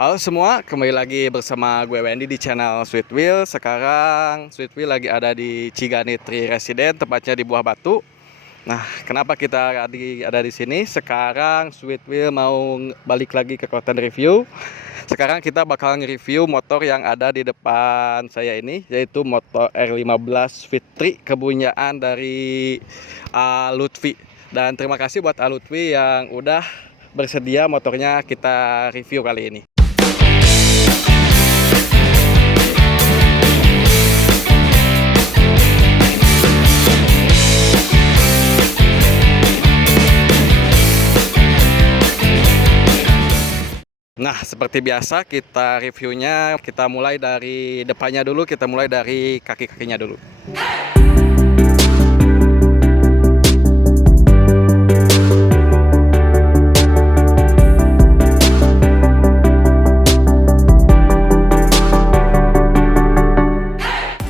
Halo semua, kembali lagi bersama gue Wendy di channel Sweet Wheel. Sekarang Sweet Wheel lagi ada di Cigani Tree Resident, tepatnya di Buah Batu. Nah, kenapa kita ada di sini? Sekarang Sweet Wheel mau balik lagi ke konten review. Sekarang kita bakal nge-review motor yang ada di depan saya ini, yaitu motor R15 Fitri kepunyaan dari Lutfi. Dan terima kasih buat Lutfi yang udah bersedia motornya kita review kali ini. Nah, seperti biasa kita reviewnya, kita mulai dari depannya dulu, kita mulai dari kaki-kakinya dulu.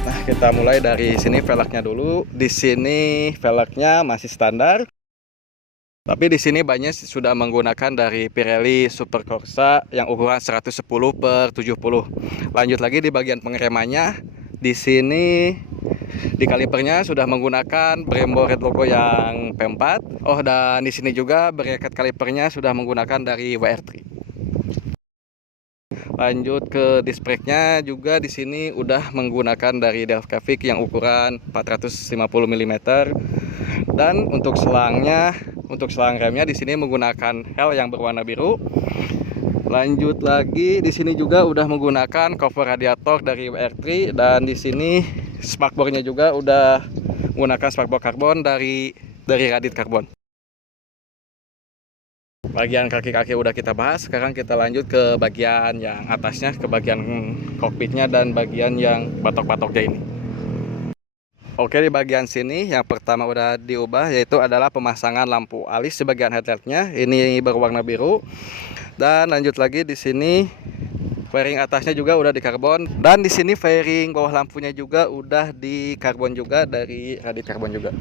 Nah, kita mulai dari sini velgnya dulu. Di sini velgnya masih standar. Tapi di sini banyak sudah menggunakan dari Pirelli Super Corsa yang ukuran 110/70. Lanjut lagi di bagian pengeremannya. Di sini di kalipernya sudah menggunakan Brembo Red Logo yang P4. Oh, dan di sini juga bracket kalipernya sudah menggunakan dari WR3. Lanjut ke disc brake-nya juga di sini udah menggunakan dari Delcavic yang ukuran 450 mm. Dan untuk selangnya, untuk selang remnya di sini menggunakan hel yang berwarna biru. Lanjut lagi di sini juga udah menggunakan cover radiator dari WR3, dan di sini spakbornya juga udah menggunakan spakbor karbon dari Radit Karbon. Bagian kaki-kaki udah kita bahas. Sekarang kita lanjut ke bagian yang atasnya, ke bagian kokpitnya dan bagian yang batok-batoknya ini. Oke, di bagian sini yang pertama udah diubah, yaitu adalah pemasangan lampu alis di bagian headlightnya. Ini berwarna biru. Dan lanjut lagi di sini fairing atasnya juga udah di karbon, dan di sini fairing bawah lampunya juga udah di karbon juga dari Radit Karbon juga.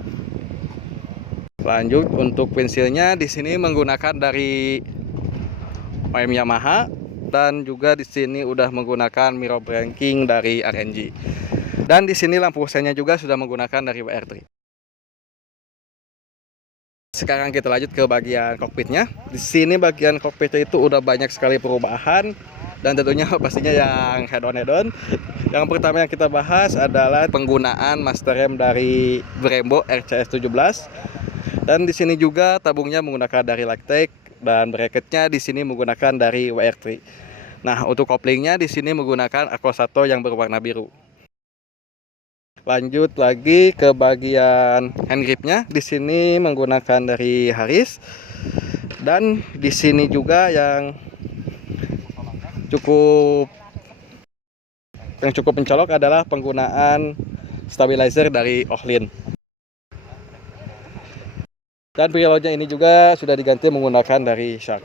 Lanjut untuk pensilnya di sini menggunakan dari OEM Yamaha, dan juga di sini udah menggunakan mirror braking dari RNG. Dan di sini lampu sennya juga sudah menggunakan dari WR3. Sekarang kita lanjut ke bagian kokpitnya. Di sini bagian kokpitnya itu udah banyak sekali perubahan, dan tentunya pastinya yang head-on. Yang pertama yang kita bahas adalah penggunaan master rem dari Brembo RCS 17. Dan di sini juga tabungnya menggunakan dari Lactec, dan bracketnya di sini menggunakan dari WR3. Nah, untuk koplingnya di sini menggunakan Aquasato yang berwarna biru. Lanjut lagi ke bagian hand gripnya, di sini menggunakan dari Haris, dan di sini juga yang cukup mencolok adalah penggunaan stabilizer dari Ohlin. Dan preloadnya ini juga sudah diganti menggunakan dari Shark.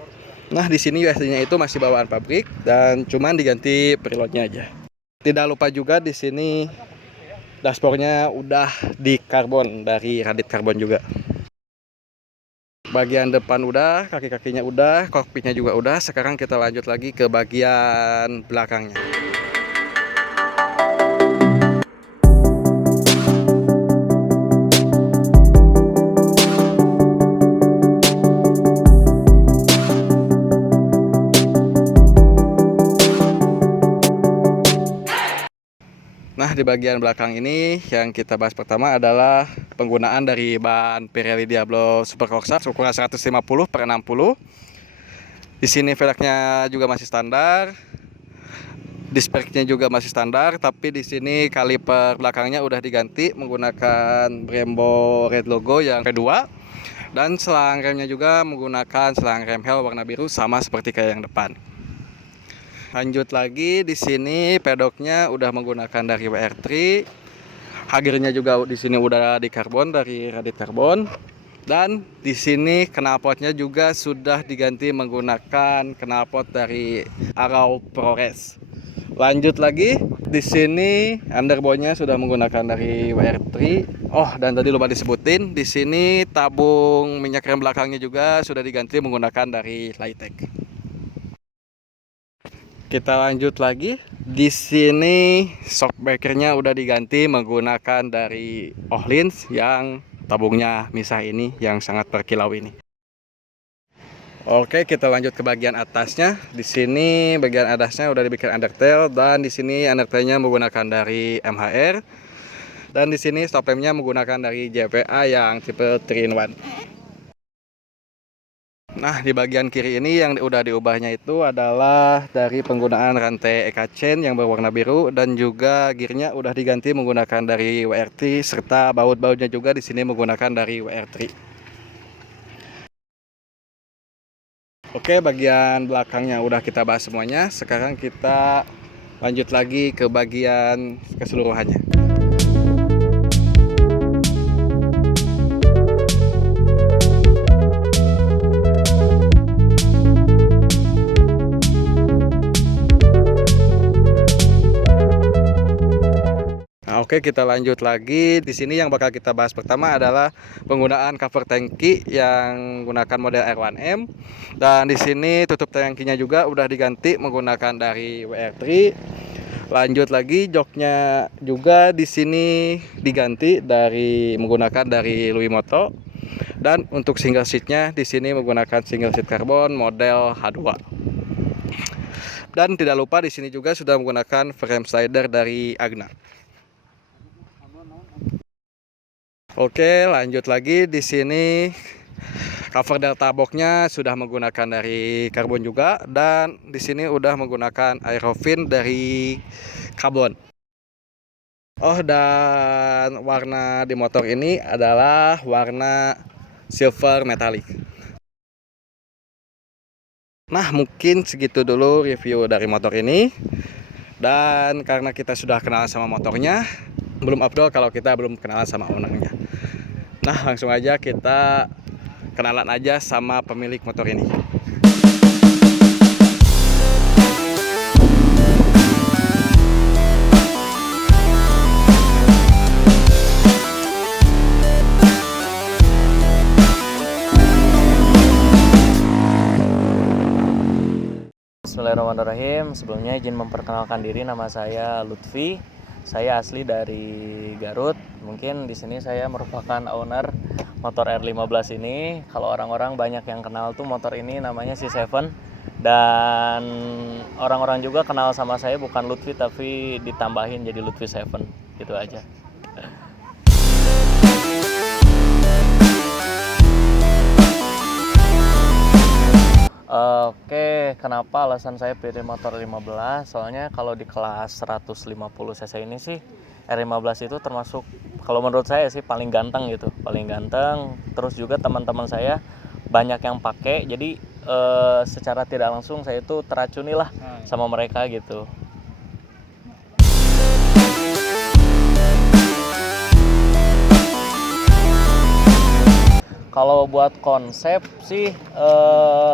Nah, di sini USB-nya itu masih bawaan pabrik dan cuman diganti preloadnya aja. Tidak lupa juga di sini dashboardnya udah di karbon dari Radit Karbon juga. Bagian depan udah, kaki-kakinya udah, kokpitnya juga udah. Sekarang kita lanjut lagi ke bagian belakangnya. Nah, di bagian belakang ini yang kita bahas pertama adalah penggunaan dari ban Pirelli Diablo Super Corsa ukuran 150/60. Di sini velgnya juga masih standar. Disc brake-nya juga masih standar, tapi di sini kaliper belakangnya udah diganti menggunakan Brembo Red Logo yang P2. Dan selang remnya juga menggunakan selang rem hel warna biru sama seperti kayak yang depan. Lanjut lagi di sini pedoknya udah menggunakan dari WR3. Hagernya juga di sini udah di karbon dari Radit Karbon. Dan di sini knalpotnya juga sudah diganti menggunakan knalpot dari Arrow ProRes. Lanjut lagi di sini underbone-nya sudah menggunakan dari WR3. Oh, dan tadi lupa disebutin, di sini tabung minyak rem belakangnya juga sudah diganti menggunakan dari Laitek. Kita lanjut lagi. Di sini shockbreakernya udah diganti menggunakan dari Ohlins yang tabungnya misah ini, yang sangat berkilau ini. Oke, kita lanjut ke bagian atasnya. Di sini bagian atasnya udah dibikin undertail, dan di sini undertailnya menggunakan dari MHR. Dan di sini stop lampnya menggunakan dari JPA yang tipe 3-in-1. Nah, di bagian kiri ini yang udah diubahnya itu adalah dari penggunaan rantai EK chain yang berwarna biru, dan juga gearnya udah diganti menggunakan dari WRT, serta baut-bautnya juga di sini menggunakan dari WR3. Oke, bagian belakangnya udah kita bahas semuanya. Sekarang kita lanjut lagi ke bagian keseluruhannya. Oke, kita lanjut lagi. Di sini yang bakal kita bahas pertama adalah penggunaan cover tangki yang menggunakan model R1M. Dan di sini tutup tangkinya juga udah diganti menggunakan dari WR3. Lanjut lagi, joknya juga di sini diganti dari menggunakan dari Louis Moto. Dan untuk single seatnya di sini menggunakan single seat karbon model H2. Dan tidak lupa di sini juga sudah menggunakan frame slider dari Agnar. Oke, lanjut lagi. Di sini cover delta boxnya sudah menggunakan dari karbon juga, dan di sini udah menggunakan aerofin dari karbon. Oh, dan warna di motor ini adalah warna silver metallic. Nah, mungkin segitu dulu review dari motor ini. Dan karena kita sudah kenal sama motornya, belum afdol kalau kita belum kenalan sama ownernya. Nah, langsung aja kita kenalan aja sama pemilik motor ini. Bismillahirrahmanirrahim. Sebelumnya izin memperkenalkan diri, nama saya Lutfi. Saya asli dari Garut. Mungkin di sini saya merupakan owner motor R15 ini. Kalau orang-orang banyak yang kenal tuh motor ini namanya C7. Dan orang-orang juga kenal sama saya bukan Lutfi tapi ditambahin jadi Lutfi 7. Gitu aja. Oke, kenapa alasan saya pilih motor 15? Soalnya kalau di kelas 150 cc ini sih R15 itu termasuk, kalau menurut saya sih paling ganteng gitu, paling ganteng. Terus juga teman-teman saya banyak yang pakai, jadi secara tidak langsung saya itu teracuni lah sama mereka gitu. Kalau buat konsep sih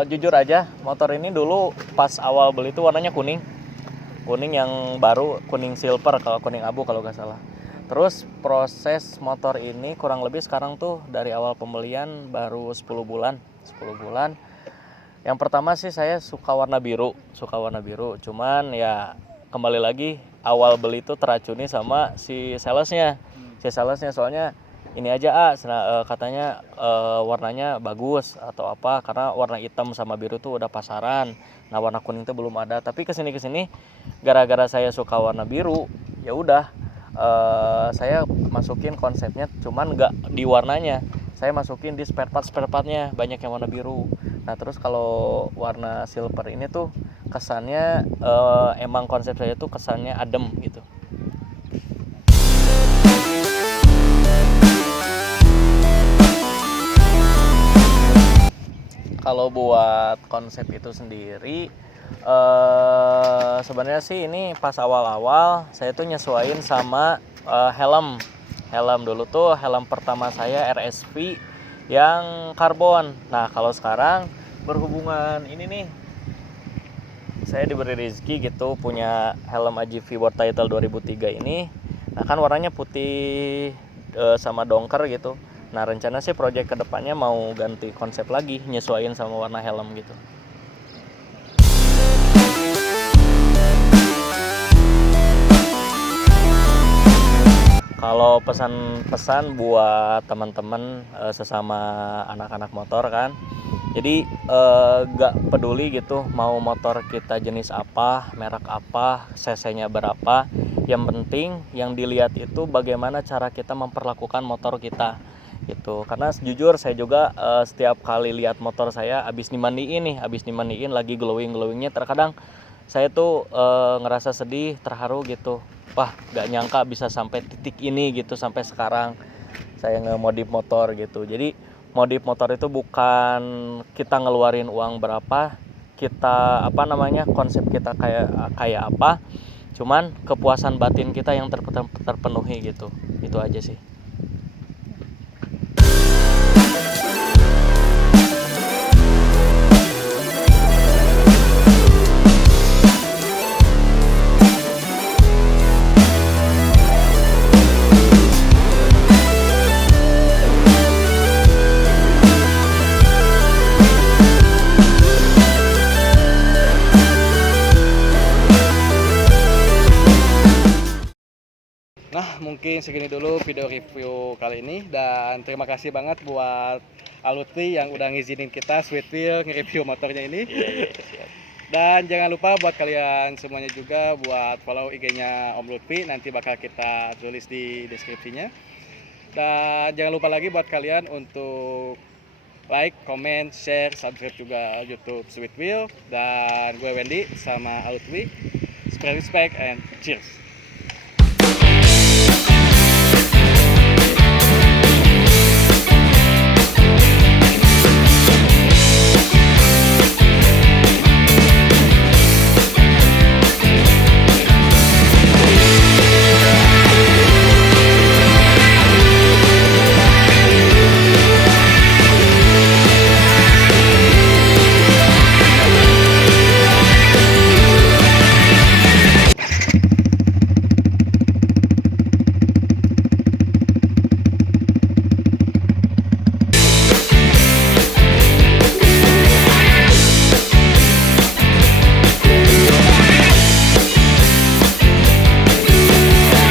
jujur aja, motor ini dulu pas awal beli itu warnanya kuning yang baru, kuning silver, kalau kuning abu kalau nggak salah. Terus proses motor ini kurang lebih sekarang tuh dari awal pembelian baru 10 bulan. Yang pertama sih saya suka warna biru. Cuman ya kembali lagi awal beli itu teracuni sama si salesnya. Soalnya ini aja katanya warnanya bagus atau apa, karena warna hitam sama biru tuh udah pasaran. Nah, warna kuning tuh belum ada. Tapi kesini gara-gara saya suka warna biru, ya udah saya masukin konsepnya, cuman nggak di warnanya. Saya masukin di spare partnya banyak yang warna biru. Nah, terus kalau warna silver ini tuh kesannya emang konsep saya tuh kesannya adem gitu. Kalau buat konsep itu sendiri, sebenarnya sih ini pas awal-awal saya tuh nyesuaiin sama helm dulu tuh. Helm pertama saya RSV yang karbon. Nah, kalau sekarang berhubungan ini nih, saya diberi rezeki gitu punya helm AGV World Title 2003 ini. Nah, kan warnanya putih sama dongker gitu. Nah, rencana sih project kedepannya mau ganti konsep lagi, nyesuaiin sama warna helm gitu. Kalau pesan-pesan buat teman-teman sesama anak-anak motor kan. Jadi gak peduli gitu mau motor kita jenis apa, merek apa, cc-nya berapa. Yang penting yang dilihat itu bagaimana cara kita memperlakukan motor kita gitu. Karena jujur saya juga setiap kali lihat motor saya habis dimandiin lagi glowingnya, terkadang saya tuh ngerasa sedih, terharu gitu. Wah, gak nyangka bisa sampai titik ini gitu, sampai sekarang saya ngemodif motor gitu. Jadi modif motor itu bukan kita ngeluarin uang berapa, kita konsep kita kayak apa, cuman kepuasan batin kita yang terpenuhi gitu. Itu aja sih. Nah, mungkin segini dulu video review kali ini, dan terima kasih banget buat Alutfi yang udah ngizinin kita Sweet Wheel nge-review motornya ini. Dan jangan lupa buat kalian semuanya juga buat follow IG-nya Om Lutfi, nanti bakal kita tulis di deskripsinya. Dan jangan lupa lagi buat kalian untuk like, comment, share, subscribe juga YouTube Sweet Wheel. Dan gue Wendy sama Alutfi. Spread respect and cheers.